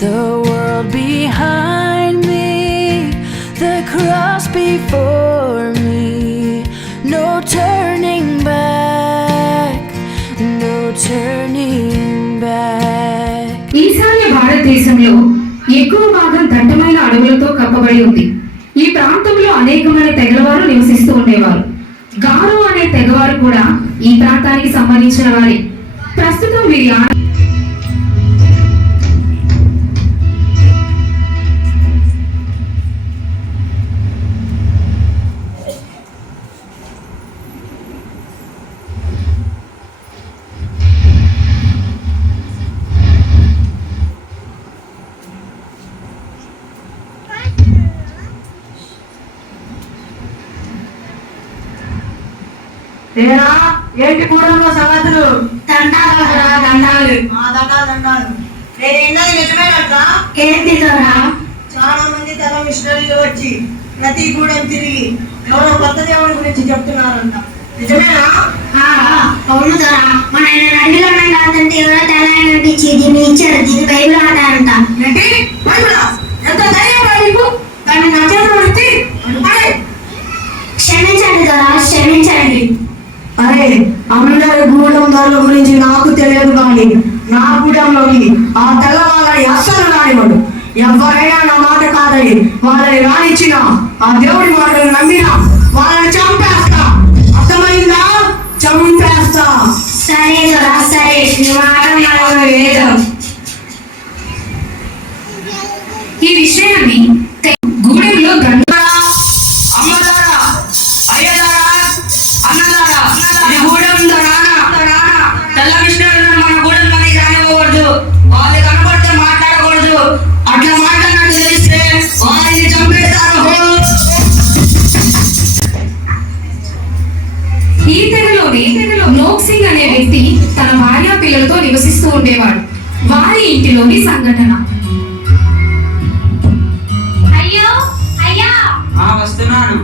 The world behind me, the cross before me. No turning back, no turning back. ఈశాన్య భారతదేశంలో ఎక్కువ భాగం దట్టమైన అడవులతో కప్పబడి ఉంది. ఈ ప్రాంతంలో అనేకమైన తెగలవారు నివసిస్తూ ఉండేవారు. గారో అనే తెగవారు కూడా ఈ ప్రాంతానికి సంబంధించిన వారే. ప్రస్తుతం వీరి ఏంటి కూడంలో సంగతులు? దండాలు ఏంటి చాలా మంది తన మిషనరీలు వచ్చి ప్రతి గూడెం తిరిగి ఎవరో కొత్త దేవుడి గురించి చెప్తున్నారంట. నిజమేనా? అవును ధర. మన రండిలో కాదంటే ఎవరో తెలంగాణ దీన్ని ఇచ్చారు. దీన్ని బైబిల్ అంటారంట. ఎంత ధైర్యం దాన్ని నా చేతులు క్షమించండి ధర, క్షమించండి. అరే, అందరి గూడెం ధరల గురించి నాకు తెలియదు, కానీ నా గూడెంలోకి ఆ తెల్లవాళ్ళని అస్సలు రానివ్వడు. ఎవరైనా నా మాట కాదని వాళ్ళని రానిచ్చిన ఆ దేవుడి మాటలు నమ్మినా వాళ్ళని చంపేస్తా. అర్థమైందా? చంపేస్తా. సరే ధర, సరే. ఈ విషయాన్ని గూడెంలో తెల్ల మిషనరీలు మన గూడెంలోకి రానివ్వకూడదు. వాళ్ళు కనబడితే మాట్లాడకూడదు. అట్లా మాట్లాడినట్టు తెలిస్తే వారిని చంపేస్తారు. ఈ తెగలోనే నోక్ సింగ్ అనే వ్యక్తి తన భార్య పిల్లలతో నివసిస్తూ ఉండేవాడు. వారి ఇంటిలోని సంఘటన. అయ్యో అయ్యా, వస్తున్నాను.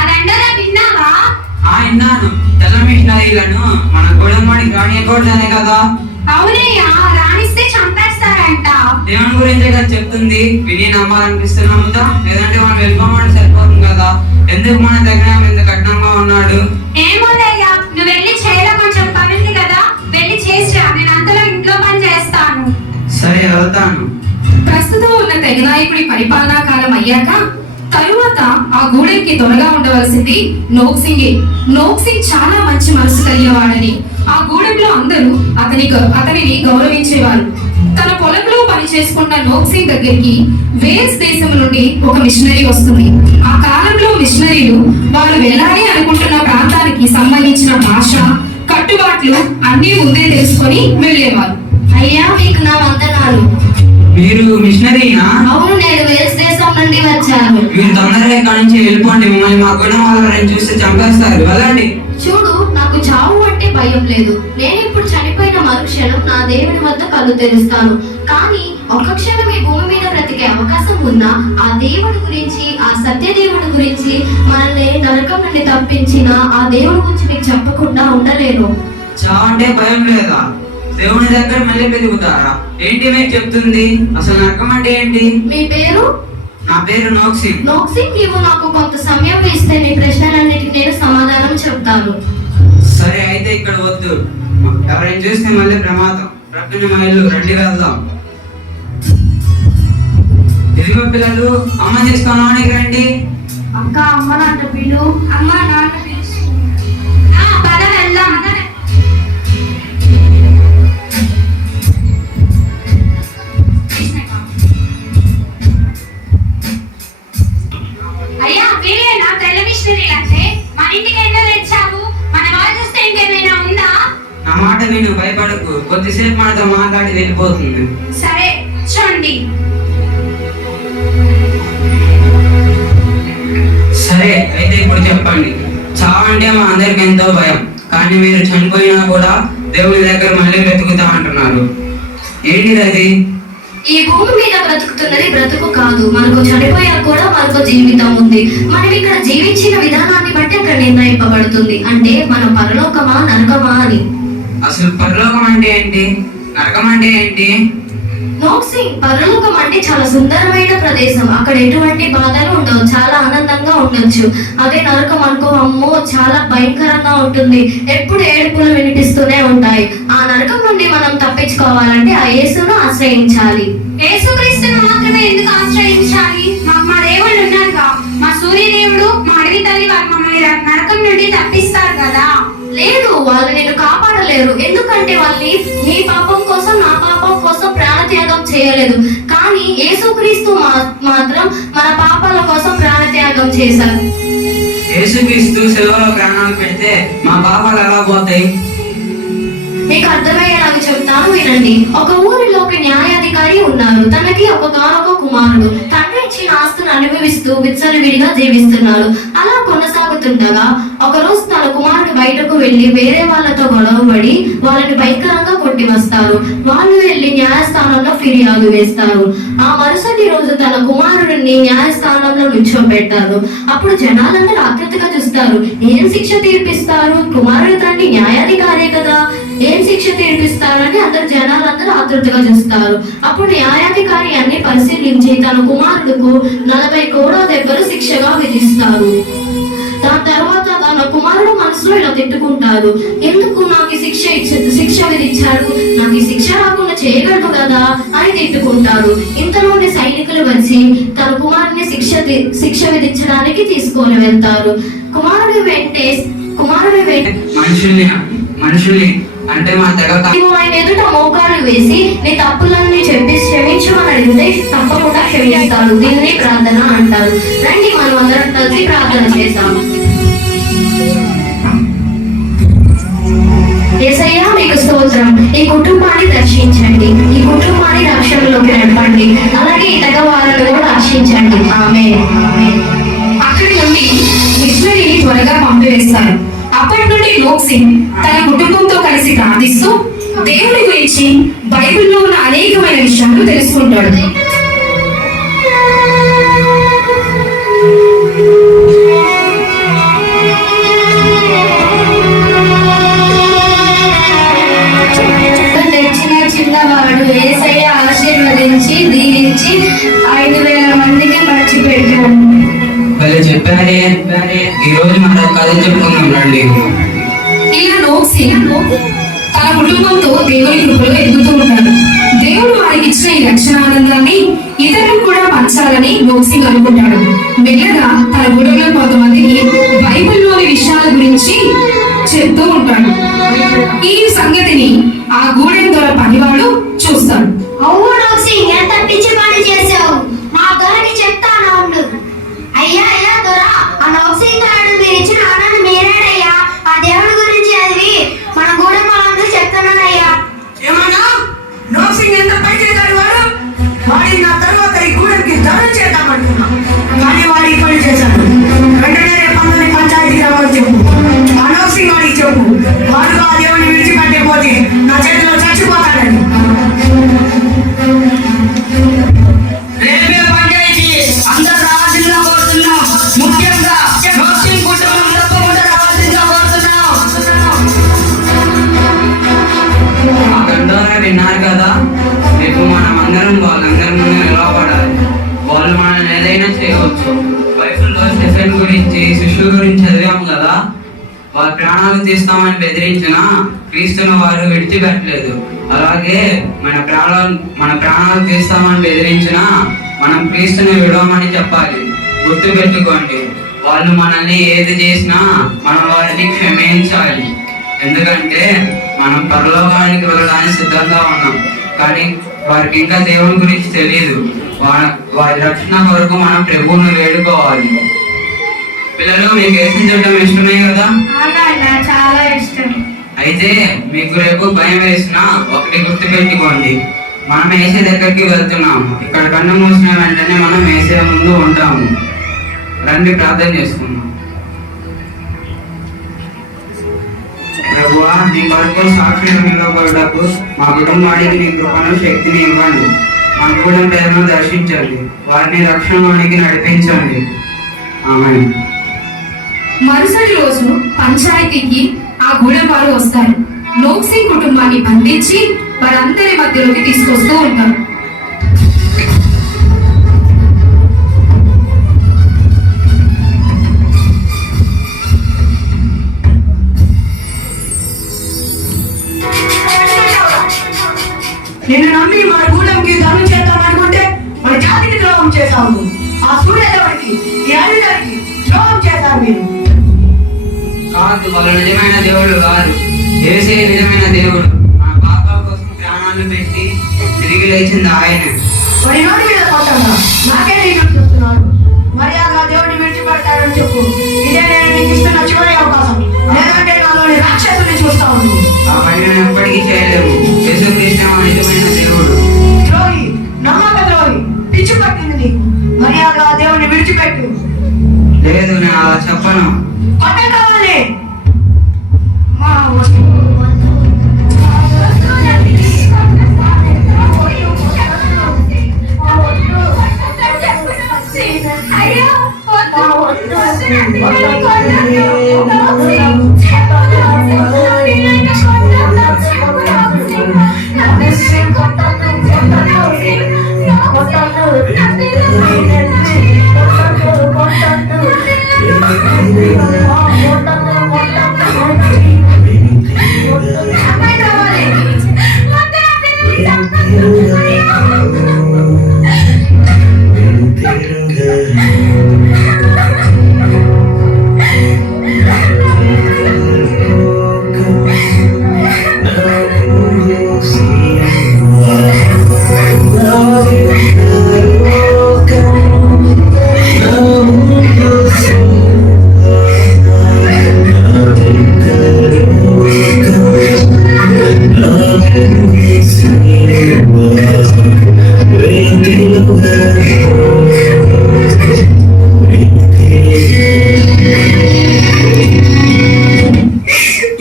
అదండరా విన్నావా? విన్నాను. తెల్ల మిషనరీలను మన గూడెంలోకి రానియకూడదనే కదా. అవునయ్యా, రాణిస్తే చంపేస్తారంట. దేవుని గురించే కదా చెప్తుంది. విని నమ్మాలనిపిస్తున్నాముదా? లేదంటే మనం వెళ్ళిపోమని సరిపోతుంది కదా. ఎందుకు మన దగ్గర ఎంత కఠినంగా ఉన్నాడు? ఏమోదయ్యా, నువ్వు వెళ్ళి చేయడం కొంచెం పనుంది కదా, వెళ్ళి చేసిరా. నేను అంతలో ఇంట్లో పని చేస్తాను. సరే, వెళ్తాను. ప్రస్తుతం ఉన్న తెగ నాయకుడి పరిపాలనా కాలం అయ్యాక తరువాత ఆ గూడెంకి త్వరగా ఉండవలసింది నోక్ సింగే. నోక్ సింగ్ చాలా మంచి మనసు కలిగినవాడని ఆ గూడెంలో అందరూ అతనిని గౌరవించేవారు. తన పొలంలో పని చేసుకున్న నోక్ సింగ్ దగ్గరికి వేల్స్ దేశం నుండి ఒక మిషనరీ వస్తుంది. ఆ కాలంలో మిషనరీలు వారు వెళ్ళాలి అనుకుంటున్న ప్రాంతానికి సంబంధించిన భాష, కట్టుబాట్లు అన్ని ముందే తెలుసుకొని వెళ్ళేవారు. అయ్యా, మీకు నా వందనాలు. మీరు మిషనరీనా? అవును, నేను వేల్స్ దేశం నుండి వచ్చాను. మీరు తొందరగా ఇక్కడి నుంచి వెళ్ళిపోండి. మిమ్మల్ని మా గుణం వాళ్ళని చూస్తే చంపేస్తారు. వెళ్ళండి. చూడు, నాకు చావు అంటే భయం లేదు. నేను ఇప్పుడు చనిపోయిన మరుక్షణం నా దేవుని వద్ద కళ్ళు తెరుస్తాను. కానీ ఒక్క క్షణం ఈ భూమి మీద బ్రతికే అవకాశం ఉందా? ఆ దేవుడి గురించి, ఆ సత్య దేవుడి గురించి, మనల్ని నరకం నుండి తప్పించిన ఆ దేవుడి గురించి మీకు చెప్పకుండా ఉండలేను. చావు అంటే భయం లేదా? దేవుని దగ్గర మళ్ళీ పెరుగుతారా? ఏంటి మీరు చెప్తుంది? అసలు నరకం అంటే ఏంటి? మీ పేరు? నా పేరు నోక్ సింగ్. నోక్ సింగ్, నీవు నాకు కొంత సమయం ఇస్తే మీ ప్రశ్నలన్నిటికీ నేను సమాధానం చెప్తాను. సరే, అయితే ఇక్కడ వద్దు. ఎవరైనా చూస్తే మళ్ళీ ప్రమాదం. ప్రక్కన మా ఇల్లు, రండి వెళ్దాం. ఇదిగో పిల్లలు, అమ్మ చేసుకోవడానికి రండి. అక్క, అమ్మ నాన్న పిలు. అమ్మ నాన్న పిలుసు. పద వెళ్దాం. అయ్యా, వీరేనా తెల్ల మిషనరీ అంటే? మన ఇంటికి ఎన్నో తెచ్చావు. మన వాళ్ళు చూస్తే ఇంకేమైనా ఉందా? నా మాట విను, భయపడకు. కొద్దిసేపు మనతో మాట్లాడి వెళ్ళిపోతుంది. సరే, చూడండి. సరే, అయితే ఇప్పుడు చెప్పండి. చావంటే మా అందరికి ఎంతో భయం, కానీ మీరు చనిపోయినా కూడా దేవుని దగ్గర మళ్ళీ వెతుకుతా అంటున్నారు. ఏంటిది అది? ఈ భూమి మీద బ్రతుకుతున్నది బ్రతుకు కాదు. మనకు చనిపోయాక కూడా మనకు జీవితం ఉంది. మనం ఇక్కడ జీవించిన విధానాన్ని బట్టి అక్కడ నిర్ణయింపబడుతుంది. అంటే మన పరలోకమా నరకమా అని. అసలు పరలోకం అంటే ఏంటి? నరకం అంటే ఏంటి? నోక్సింగ్ పరలోకం అంటే చాలా సుందరమైన ప్రదేశం. అక్కడ ఎటువంటి బాధలు ఉండవు, చాలా ఆనందంగా ఉండొచ్చు. అదే నరకం అనుకో, అమ్మో చాలా భయంకరంగా ఉంటుంది, ఎప్పుడు ఏడుపులు వినిపిస్తూనే ఉంటాయి. ఆ నరకం నుండి మనం తప్పించుకోవాలంటే ఆ యేసును ఆశ్రయించాలి. యేసుక్రీస్తును మాత్రమే ఎందుకు ఆశ్రయించాలి? మాకు మా దేవుళ్ళు ఉన్నారుగా, మా సూర్యదేవుడు, మా అడవి తల్లి వారు మమ్మల్ని నరకం నుండి తప్పిస్తారు కదా. లేదు, వాళ్ళు నిన్ను కాపాడలేరు. ఎందుకంటే వాళ్ళని నీ పాపం కోసం, నా పాపం కోసం ప్రాణత్యాగం చేయలేదు. కానీ యేసుక్రీస్తు మాత్రం మన పాపాల కోసం ప్రాణత్యాగం చేశారు. యేసుక్రీస్తు శిలువలో ప్రాణాలు పెడితే మా పాపాలు ఎలా పోతాయి? మీకు అర్థమయ్యేలాగా చెప్తాను, వినండి. ఒక ఊరిలో ఒక న్యాయాధికారి ఉన్నారు. తనకి ఒకగానొక కుమారుడు. తండ్రి ఇచ్చిన ఆస్తును అనుభవిస్తూ విచ్చలవిడిగా జీవిస్తున్నాడు. అలా కొనసాగుతుండగా ఒకరోజు తన కుమారుడు బయటకు వెళ్లి వేరే వాళ్ళతో గొడవపడి వాళ్ళని భయంకరంగా కొట్టి వస్తారు. వాళ్ళు వెళ్లి న్యాయస్థానంలో ఫిర్యాదు వేస్తారు. ఆ మరుసటి రోజు తన కుమారుడిని న్యాయస్థానంలో నుంచోబెట్టారు. అప్పుడు జనాలందరూ ఆతృతగా చూస్తారు. ఏం శిక్ష తీర్పిస్తారు? కుమారుడు తండ్రి న్యాయాధికారే కదా, ఏం శిక్ష తీర్పిస్తారని అందరు జనాలందరూ ఆతృతగా చూస్తారు. అప్పుడు న్యాయాధికారి అన్ని పరిశీలించి తన కుమారుడుకు 40 కోడో దెబ్బలు శిక్షగా విధిస్తారు. దాని తర్వాత తన కుమారుడు మనసులో ఇలా తిట్టుకుంటారు, ఎందుకు నాకు ఈ శిక్ష విధించాడు, నాకు ఈ శిక్ష రాకుండా చేయగలడు కదా అని తిట్టుకుంటారు. ఇంతలోనే సైనికులు వచ్చి తన కుమారుడిని శిక్ష విధించడానికి తీసుకొని వెళ్తారు. కుమారుడు వెంటే మనుషుల్ని అంటే మా తెగ ఆయన ఎదుట మోకాలు వేసి నీ తప్పులన్నీ చెప్పి క్షమించు అని అడిగితే తప్పకుండా క్షమిస్తాడు. దీన్ని ప్రార్థన అంటారు. రండి మనం అందరం కలిసి ప్రార్థన చేద్దాం. యేసయ్యా మీకు స్తోత్రం. ఈ కుటుంబాన్ని రక్షించండి, ఈ కుటుంబాన్ని రక్షణలోకి నడపండి, అలాగే ఈ తెగ వాళ్ళను కూడా రక్షించండి. ఆమేన్. అక్కడి నుండి మిషనరీని త్వరగా పంపివేస్తారు. అప్పటి నుండి నోక్సింగ్ తన కుటుంబంతో కలిసి ప్రార్థిస్తూ దేవుడి గురించి బైబిల్లో ఉన్న అనేకమైన విషయాలు తెలుసుకుంటాడు. తెచ్చిన చిన్నవాడు యేసయ్య ఆశీర్వదించి దీవించి 5,000 మందికి పంచిపెట్టాడు. వాళ్ళు చెప్పారే. ఈ రోజు మనం కథ చెప్పుకుందాం రండి. ఇలా నోక్సింగ్ తన కుటుంబంతో దేవుని కృపలో ఎదుగుతూ ఉంటాడు. దేవుడు వారికి ఇచ్చిన ఈ రక్షణ ఆనందాన్ని ఇతరులకు కూడా పంచాలని నోక్సింగ్ అనుకుంటాడు. మెల్లగా తన గూడెంలో కొంతమందికి బైబిల్లోని విషయాల గురించి చెప్తూ ఉంటాడు. ఈ సంగతిని ఆ గూడెం ద్వారా పనివాడు చూస్తాడు. అవును నోక్సింగ్, ఎంత పిచ్చి పని చేసావు, మా దొరకి చెప్తాను ఉండు. అయ్యా దొర, ఆ నోక్సింగ్ గారు మీరు ఇచ్చిన ఆనందం మీరేనయ్యా. ఆ దేవుడి గురించి చదివి మన గూడెం వాళ్ళందరూ చెప్తున్నానయ్యా. ఏమన్నా నోక్సింగ్ ఎంత పని చేశాడు వాడు? వాడి నా తర్వాత ఈ గూడెంకి ధనం చేద్దామంటున్నా, కానీ వాడు ఈ పని చేశాడు. వెంటనే రేపు అందరినీ పంచాయతీ రామని చెప్పు. ఆ నోక్సింగ్ వాడికి చెప్పు, వాడు ఆ దేవుడిని విడిచిపెట్టకపోతే నా చేతిలో చచ్చిపోతాడని. అందరూ రావాల్సిందిగా కోరుతున్నాం. ముఖ్యంగా నోక్సింగ్ కుటుంబం తప్పకుండా రావాల్సిందిగా కోరుతున్నాం. ఆ గంటోనే విన్నారు కదా, రేపు మనం అందరం వాళ్ళందరి ముందు నిలవబడాలి. వాళ్ళు మనల్ని ఏదైనా చేయవచ్చు. బైబిల్లో స్టెఫెన్ గురించి, శిష్యుల గురించి చదివాము కదా. వాళ్ళ ప్రాణాలు తీస్తామని బెదిరించిన క్రీస్తును వారు విడిచిపెట్టలేదు. అలాగే మన ప్రాణాలు తీస్తామని బెదిరించిన మనం క్రీస్తుని విడవమని చెప్పాలి. గుర్తు పెట్టుకోండి, వాళ్ళు మనల్ని ఏది చేసినా మనం వారిని క్షమించాలి. ఎందుకంటే మనం పరలోకానికి వెళ్ళడానికి సిద్ధంగా ఉన్నాం, కానీ వారికి ఇంకా దేవుని గురించి తెలియదు. వారి రక్షణ కొరకు మనం ప్రభువును వేడుకోవాలి. పిల్లలు, మీకు యేసుని చూడటం ఇష్టమే కదా? చాలా ఇష్టం. అయితే మీకు రేపు భయం వేసినా ఒకటి గుర్తు పెట్టుకోండి, మనం యేసే దగ్గరికి వెళ్తున్నాము. ఇక్కడ కన్ను మూసిన వెంటనే మనం యేసే ముందు ఉంటాము. రండి ప్రార్థన చేసుకుందాం. ప్రభువా, నీ కొరకు సాక్షిగా నిలబడటకు మా కుటుంబానికి నీ కృపను, శక్తిని ఇవ్వండి. మా కుటుంబ ప్రేమను దర్శించండి, వారిని రక్షణలోనికి నడిపించండి. ఆమేన్. మరుసటి రోజు పంచాయతీకి ఆ గూడెం వారు వస్తారు. నోక్సింగ్ కుటుంబాన్ని బంధించి వారందరి మధ్యలోకి తీసుకొస్తూ ఉంటారు. నిన్ను నమ్మి మన గూడెంకి ధనం చేద్దాం అనుకుంటే మన జాతికి ద్రోహం చేశావు. ఆ సూర్యదేవుడికి ఈ అల్లుడికి ద్రోహం చేశారు మీరు. కాదు, వాళ్ళు నిజమైన దేవుడు కాదు. యేసే నిజమైన దేవుడు. మన పాపాల కోసం ప్రాణాలు పెట్టి తిరిగి లేచింది ఆయనే. మరి నోటి మీద కొట్టంగా నాకే నీకు చూస్తున్నాడు. మర్యాద దేవుడిని విడిచిపెడతాడని చెప్పు. ఇదే నేను నీకు ఇస్తున్న చివరి అవకాశం. లేదంటే నాలోని రాక్షసుని చూస్తా ఉంది. ఆ పని మేము ఎప్పటికీ చేయలేము. యేసుక్రీస్తు మన నిజమైన దేవుడు. ద్రోహి, నమ్మక ద్రోహి, పిచ్చి పట్టింది నీకు. మర్యాద దేవుడిని విడిచిపెట్టు. లేదు, నేను అలా చెప్పను. పట్ట కావాలి. మా వస్తువు అయ్యో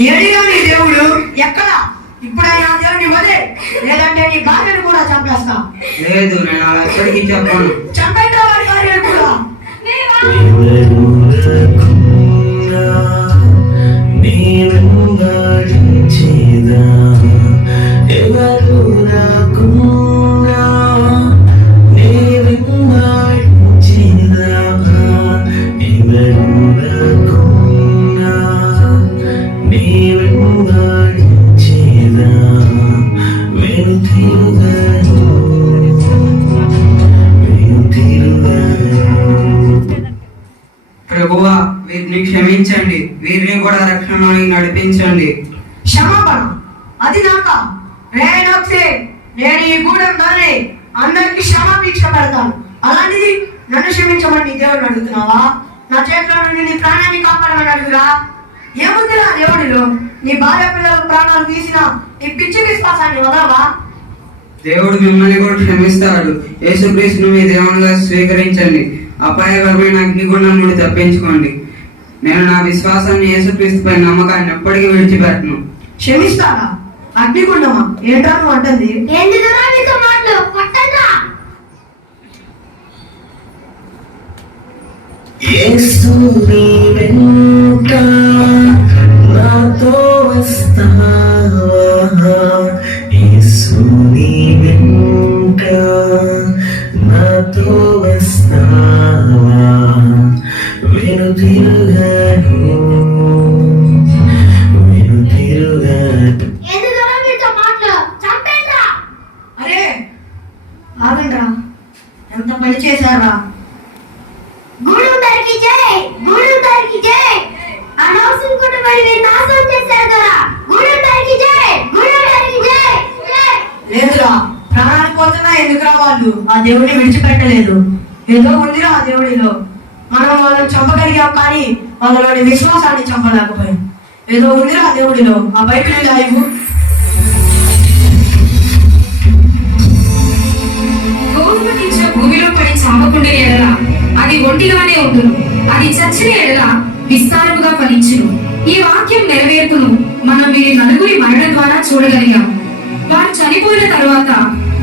ఏడిగా నీ దేవుడు ఎక్కడ? ఇప్పుడైనా దేవుడిని వదే, లేదంటే నీ భార్యను కూడా చంపేస్తా. లేదు, నేను అలా ఎప్పటికీ చెప్పను. చంపేట వాడి భార్యను కూడా. ప్రభువా, వీరిని క్షమించండి. వీరిని కూడా రక్షణలోకి నడిపించండి. క్షమాపణ అది నాక రేనొక్సే, నేను ఈ గూడెం దాని అందరికి క్షమాభిక్ష పెడతాను. అలాంటిది నన్ను క్షమించమని నీ దేవుడిని అడుగుతున్నావా? నా చేతిలో నుండి నీ ప్రాణాన్ని కాపాడమని అడుగురా. ఏముందిరా దేవుడిలో? నీ భార్య పిల్లల ప్రాణాలు తీసిన నీ పిచ్చి విశ్వాసాన్ని వదలవా? దేవుడు మిమ్మల్ని కూడా క్షమిస్తాడు. యేసుక్రీస్తును మీ దేవునిగా స్వీకరించండి. అపాయకరమైన అగ్నిగుండం నుండి తప్పించుకోండి. నేను నా విశ్వాసాన్ని యేసుక్రీస్తుపై నమ్మకాన్ని ఎప్పటికీ విడిచిపెట్టను. క్షమిస్తారా? అగ్నిగుండమా? ఏంట్రా నువ్వు అంటుంది? ఎందుకురా మీతో మాటలు పట్టండా? యేసు నీ వెంట నాతో వస్తావా? యేసు నీ వెంట నాతో వస్తావా? వెనుతిరుగాను ఎందుకురా మీతో మాటలు చంపేందా? అరే ఆగండ్రా, ఎంత పని చేశారా? గూడెందరికి జై, గూడెందరికి జై. అనవసరం కుటుంబాన్ని నాశనం చేశారు కదా. గూడెందరికి జై, గూడెందరికి జై, జై. లేదురా, ప్రాణాలు పోతున్నా ఎందుకురా? వాళ్ళు ఆ దేవుడిని విడిచిపెట్టలేదు. ఏదో ఉందిరా ఆ దేవుడిలో. మనం వాళ్ళని చంపగలిగాం, కానీ వాళ్ళలోని విశ్వాసాన్ని చంపలేకపోయాం. ఏదో ఉందిరా ఆ దేవుడిలో. ఆ బైబిల్ ఇవ్వు. గోధుమ గింజ భూమిలో పడి చావకుండా ఎడల అది ఒంటిగానే ఉండును, అది చచ్చిన ఎడల విస్తారముగా ఫలించును. ఈ వాక్యం నెరవేర్పును మనం వీరి నలుగురి మరణం ద్వారా చూడగలిగాం. వారు చనిపోయిన తరువాత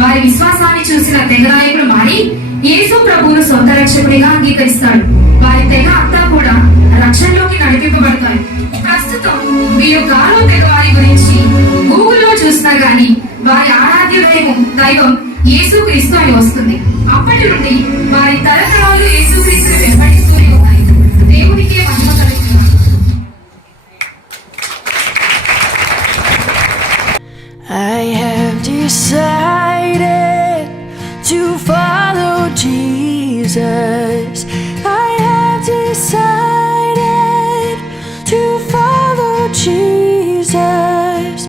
వారి విశ్వాసాన్ని చూసిన తెగ నాయకుడు మారి యేసు ప్రభువును సొంత రక్షకుడిగా అంగీకరిస్తాడు. వారి తెగ అంతా కూడా రక్షణలోకి నడిపింపబడతాయి. ప్రస్తుతం వీరు గాలో తెగ వారి గురించి గూగుల్లో చూసినా గానీ వారి ఆరాధ్య దైవం యేసుక్రీస్తు అని వస్తుంది. అప్పటి నుండి వారి తరతరాలు యేసుక్రీస్తుని వెంబడిస్తూనే ఉన్నాయి. దేవునికే మహిమ కలుగుతుంది. I have decided to follow Jesus.